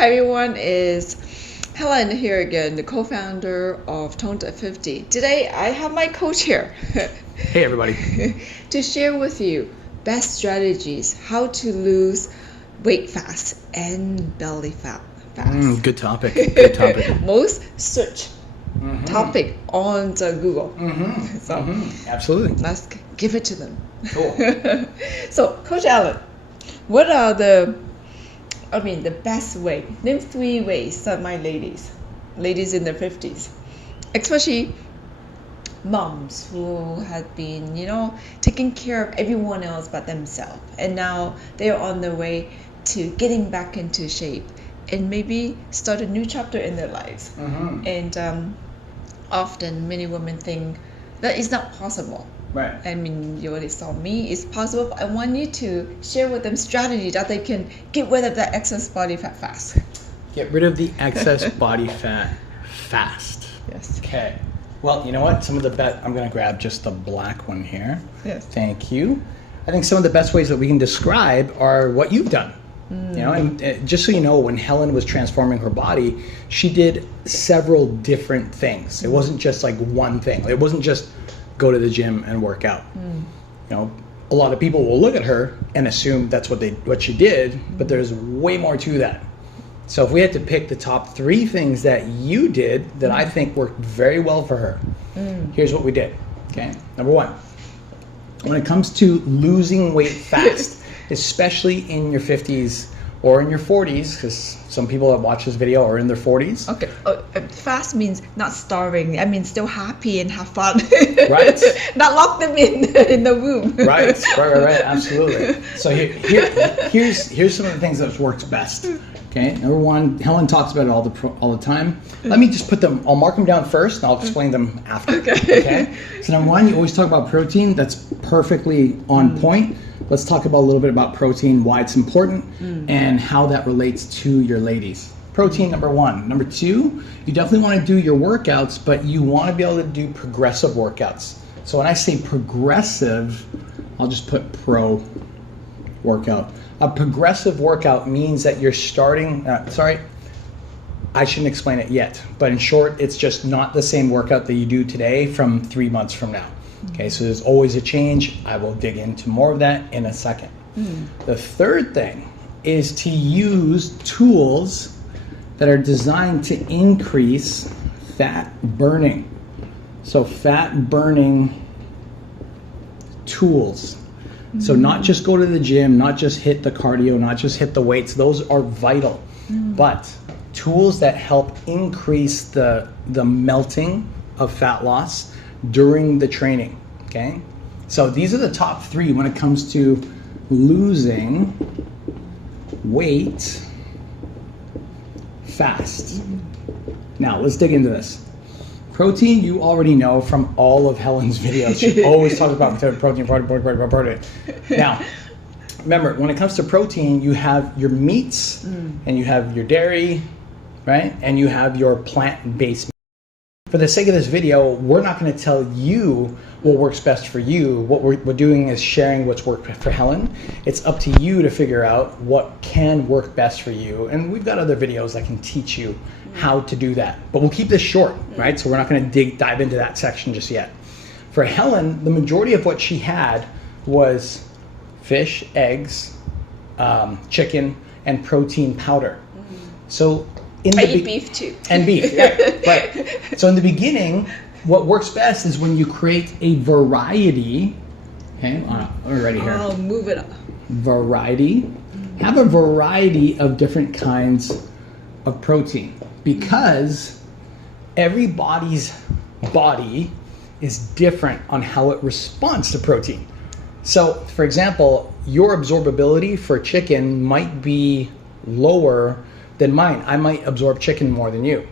Hi everyone, it's Helen here again, the co-founder of Toned at 50. Today I have my coach here Hey everybody. to share with you best strategies how to lose weight fast and belly fat fast. Good topic. Good topic. Most search topic on the Google. So Absolutely. let's give it to them. Cool. So Coach Allan, what are the best way? Name 3 ways that my ladies in their 50s, especially moms who had been, taking care of everyone else but themselves, and now they're on their way to getting back into shape and maybe start a new chapter in their lives. And often many women think that is not possible. Right. I mean, you already saw me, it's possible, but I want you to share with them strategy that they can get rid of that excess body fat fast. Get rid of the excess body fat fast. Yes. Okay. Well, you know what? Some of the best, I'm going to grab just the black one here. Yes. Thank you. I think some of the best ways that we can describe are what you've done. And just so you know, when Helen was transforming her body, she did several different things. It wasn't just like one thing. It wasn't just go to the gym and work out. A lot of people will look at her and assume that's what she did, but there's way more to that. So if we had to pick the top 3 things that you did that I think worked very well for her, here's what we did. Okay, number 1, when it comes to losing weight fast, especially in your 50s or in your 40s, because some people that watch this video are in their 40s. Okay. Fast means not starving. I mean, still happy and have fun. Right. Not lock them in the womb. Right. Absolutely. So here's some of the things that works best. Okay. Number 1, Helen talks about it all the time. Let me just put them. I'll mark them down first, and I'll explain them after. Okay. So number 1, you always talk about protein. That's perfectly on point. Let's talk about a little bit about protein, why it's important, and how that relates to your ladies. Protein, number 1. Number 2, you definitely want to do your workouts, but you want to be able to do progressive workouts. So when I say progressive, I'll just put pro workout. A progressive workout means that you're starting, I shouldn't explain it yet, but in short, it's just not the same workout that you do today from 3 months from now. Okay, so there's always a change. I will dig into more of that in a second. The third thing is to use tools that are designed to increase fat burning. So fat burning tools. So not just go to the gym, not just hit the cardio, not just hit the weights. Those are vital. But tools that help increase the melting of fat loss during the training. Okay, so these are the top 3 when it comes to losing weight fast. Now let's dig into this. Protein, you already know from all of Helen's videos. She always talks about protein. Now, remember, when it comes to protein, you have your meats and you have your dairy, right? And you have your plant-based. For the sake of this video, we're not going to tell you what works best for you. What we're doing is sharing what's worked for Helen. It's up to you to figure out what can work best for you. And we've got other videos that can teach you how to do that. But we'll keep this short, right? So we're not going to dive into that section just yet. For Helen, the majority of what she had was fish, eggs, chicken, and protein powder. So I eat beef too. And beef, yeah, right. So in the beginning, what works best is when you create a variety. Okay, we're ready here. I'll move it up. Variety. Have a variety of different kinds of protein, because everybody's body is different on how it responds to protein. So, for example, your absorbability for chicken might be lower than mine. I might absorb chicken more than you,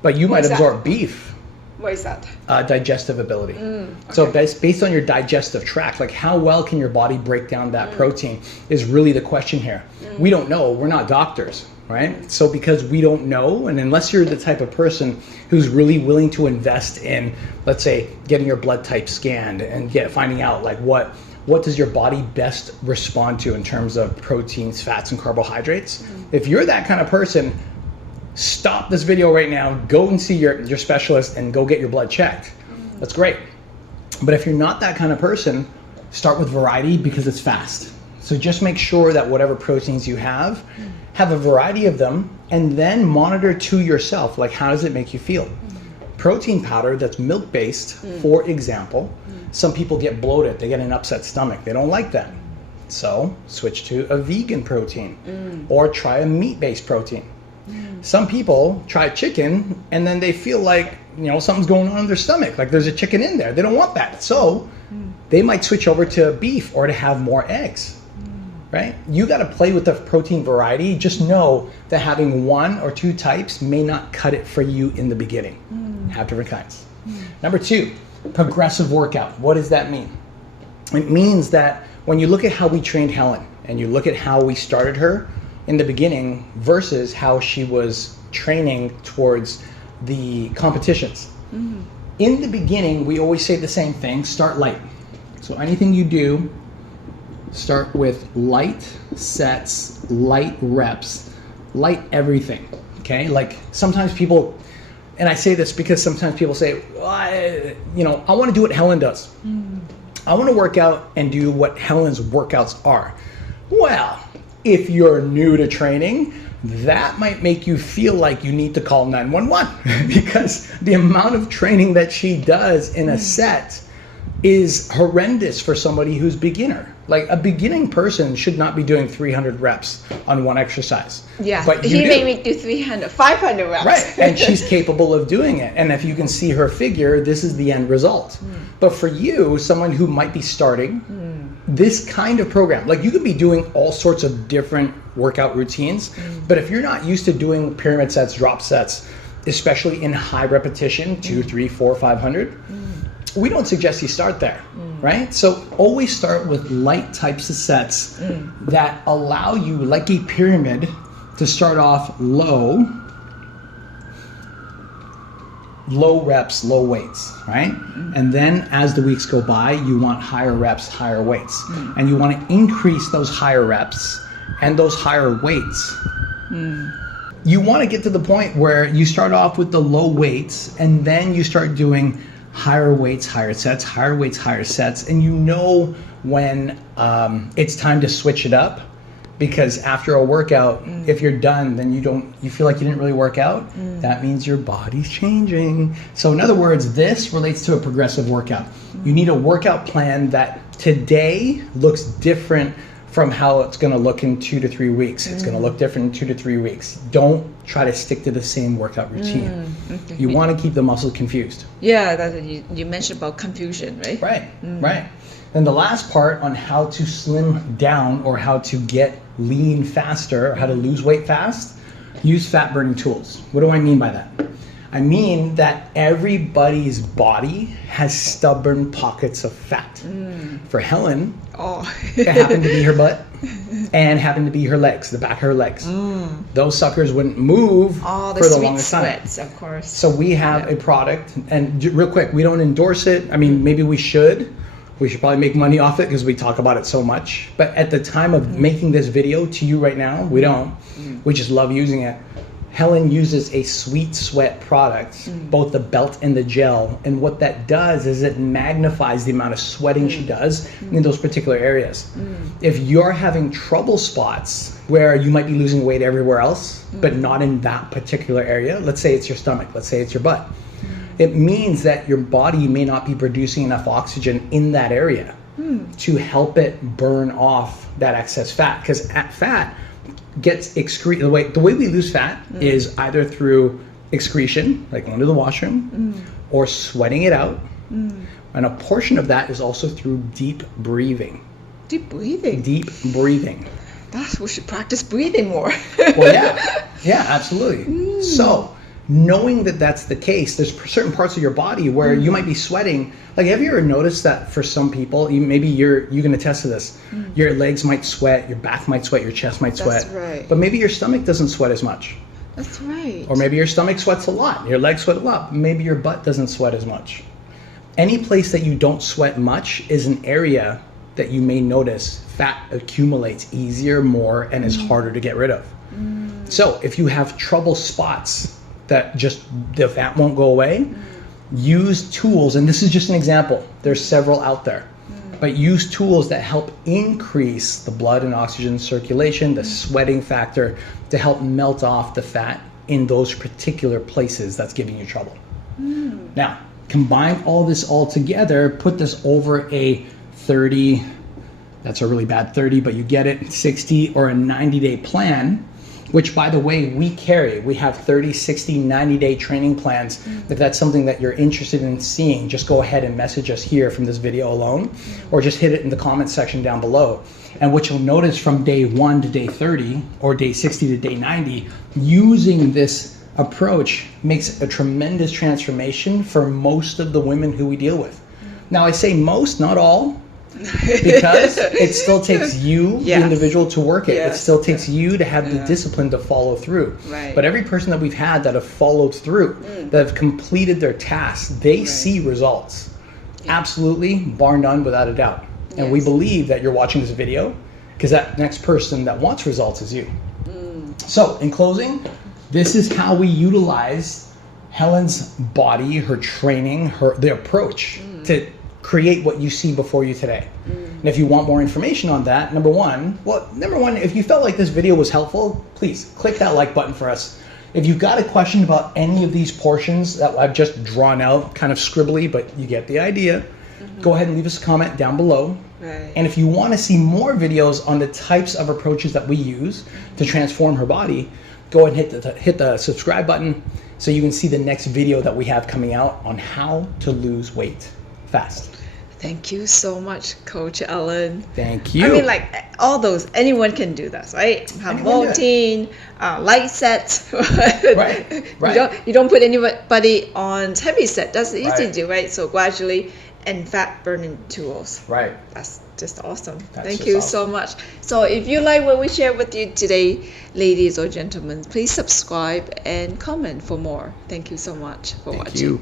but you might absorb beef. Why is that? Digestive ability. Okay. So based on your digestive tract, like how well can your body break down that protein is really the question here. We don't know. We're not doctors, right? So because we don't know, and unless you're the type of person who's really willing to invest in, let's say, getting your blood type scanned and finding out like what what does your body best respond to in terms of proteins, fats, and carbohydrates. If you're that kind of person, stop this video right now, go and see your specialist and go get your blood checked. That's great. But if you're not that kind of person, start with variety because it's fast. So just make sure that whatever proteins you have a variety of them, and then monitor to yourself, like how does it make you feel? Protein powder that's milk-based, for example, some people get bloated, they get an upset stomach, they don't like that. So switch to a vegan protein or try a meat-based protein. Some people try chicken and then they feel like, something's going on in their stomach, like there's a chicken in there. They don't want that. So they might switch over to beef or to have more eggs, right? You got to play with the protein variety. Just know that having one or two types may not cut it for you in the beginning. Have different kinds. Number 2, progressive workout. What does that mean? It means that when you look at how we trained Helen and you look at how we started her in the beginning versus how she was training towards the competitions. In the beginning, we always say the same thing, start light. So anything you do, start with light sets, light reps, light everything, okay? Like sometimes people, and I say this because sometimes people say, I want to do what Helen does. I want to work out and do what Helen's workouts are. Well, if you're new to training, that might make you feel like you need to call 911 because the amount of training that she does in a set is horrendous for somebody who's beginner. Like a beginning person should not be doing 300 reps on one exercise. Yeah, but he made me do 300, 500 reps. Right, and she's capable of doing it. And if you can see her figure, this is the end result. But for you, someone who might be starting, this kind of program, like you could be doing all sorts of different workout routines, but if you're not used to doing pyramid sets, drop sets, especially in high repetition, 2, 3, 4, 500, we don't suggest you start there, right? So always start with light types of sets that allow you, like a pyramid, to start off low reps, low weights, right? And then as the weeks go by, you want higher reps, higher weights. And you want to increase those higher reps and those higher weights. You want to get to the point where you start off with the low weights and then you start doing higher weights, higher sets, higher weights, higher sets. And you know when it's time to switch it up. Because after a workout, if you're done, then you feel like you didn't really work out. That means your body's changing. So in other words, this relates to a progressive workout. You need a workout plan that today looks different from how it's going to look in 2 to 3 weeks. It's going to look different in 2 to 3 weeks. Don't try to stick to the same workout routine. You want to keep the muscles confused. Yeah, you mentioned about confusion, right? Right, right. And the last part on how to slim down or how to get lean faster or how to lose weight fast, use fat burning tools. What do I mean by that? I mean that everybody's body has stubborn pockets of fat. For Helen, it happened to be her butt and happened to be her legs, the back of her legs. Those suckers wouldn't move for the longest time. Sweats, of course. So we have a product, and real quick, we don't endorse it. I mean, maybe we should. We should probably make money off it because we talk about it so much. But at the time of making this video to you right now, we don't. We just love using it. Helen uses a sweet sweat product, both the belt and the gel. And what that does is it magnifies the amount of sweating she does in those particular areas. If you're having trouble spots where you might be losing weight everywhere else, but not in that particular area, let's say it's your stomach, let's say it's your butt. It means that your body may not be producing enough oxygen in that area to help it burn off that excess fat. Because fat gets excreted. The way we lose fat is either through excretion, like going to the washroom, or sweating it out. And a portion of that is also through deep breathing. Deep breathing? Deep breathing. We should practice breathing more. Well, yeah, absolutely. So, knowing that that's the case, there's certain parts of your body where you might be sweating. Like, have you ever noticed that for some people, maybe you can attest to this, your legs might sweat, your back might sweat, your chest might sweat. That's right. But maybe your stomach doesn't sweat as much. That's right. Or maybe your stomach sweats a lot, your legs sweat a lot, maybe your butt doesn't sweat as much. Any place that you don't sweat much is an area that you may notice fat accumulates easier, more, and is harder to get rid of. So if you have trouble spots that just the fat won't go away, use tools, and this is just an example. There's several out there. But use tools that help increase the blood and oxygen circulation, the sweating factor, to help melt off the fat in those particular places that's giving you trouble. Now, combine all this all together, put this over a 30, that's a really bad 30, but you get it, 60 or a 90-day plan, which, by the way, we carry. We have 30, 60, 90-day training plans. If that's something that you're interested in seeing, just go ahead and message us here from this video alone, or just hit it in the comments section down below. And what you'll notice from day 1 to day 30, or day 60 to day 90, using this approach makes a tremendous transformation for most of the women who we deal with. Now, I say most, not all, because it still takes you, the individual, to work it. It still takes you to have the discipline to follow through. But every person that we've had that have followed through, that have completed their tasks, they see results. Absolutely, bar none, without a doubt. And we believe that you're watching this video because that next person that wants results is you. So, in closing, this is how we utilize Helen's body, her training, the approach to create what you see before you today. And if you want more information on that, number one, if you felt like this video was helpful, please click that like button for us. If you've got a question about any of these portions that I've just drawn out, kind of scribbly, but you get the idea, go ahead and leave us a comment down below. And if you want to see more videos on the types of approaches that we use to transform her body, go ahead and hit the subscribe button so you can see the next video that we have coming out on how to lose weight fast. Thank you so much, Coach Allan. Thank you. I mean, like all those, anyone can do this, right? Protein, light sets. Right. You don't put anybody on heavy set. That's easy to do, right? So gradually, and fat burning tools. Right. That's just awesome. Thank you so much. So if you like what we shared with you today, ladies or gentlemen, please subscribe and comment for more. Thank you so much for watching. Thank you.